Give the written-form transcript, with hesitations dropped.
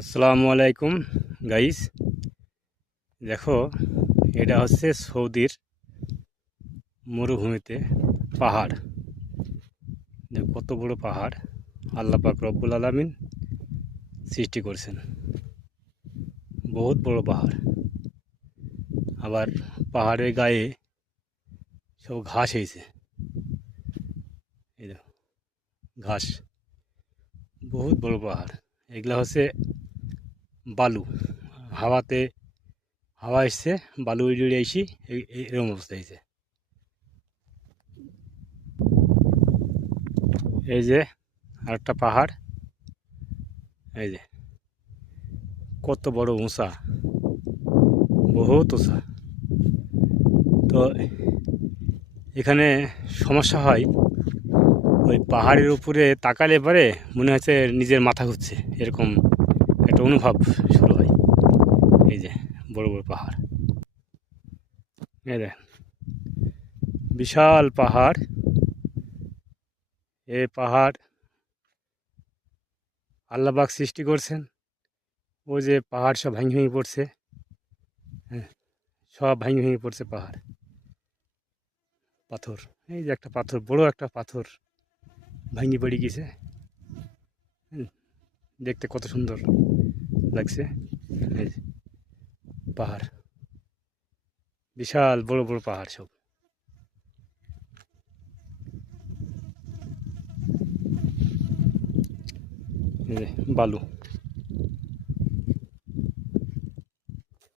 আসসালামু আলাইকুম গাইস। দেখো, এটা হচ্ছে সৌদির মরুভূমিতে পাহাড়। দেখো কত বড় পাহাড় আল্লাহ পাক রব্বুল আলামিন সৃষ্টি করেছেন। বহুত বড় পাহাড়। আবার পাহাড়ের গায়ে সব ঘাস হয়েছে। এই দেখো ঘাস, বহুত বড় পাহাড়। এগুলা হচ্ছে বালু। হাওয়াতে হাওয়া এসছে, বালু উড়ে উড়ে এসে এরকম অবস্থা হয়েছে। এই যে আরেকটা পাহাড়, এই যে কত বড় উঁচা, বহুত উঁচা। তো এখানে সমস্যা হয়, ওই পাহাড়ের উপরে তাকালে পরে মনে হচ্ছে নিজের মাথা ঘুরছে, এরকম একটা অনুভব শুরু হয়। এই যে বড় বড় পাহাড়, এই দেখেন বিশাল পাহাড়। এই পাহাড় আল্লাহ পাক সৃষ্টি করছেন। ওই যে পাহাড় সব ভেঙে ভেঙে পড়ছে, হ্যাঁ, সব ভেঙে ভেঙে পড়ছে পাহাড়। পাথর, এই যে একটা পাথর, বড় একটা পাথর ভেঙে পড়ে গেছে। দেখতে কত সুন্দর লাগছে। এই যে পাহাড়, বিশাল বড় বড় পাহাড় সব। এই যে বালু।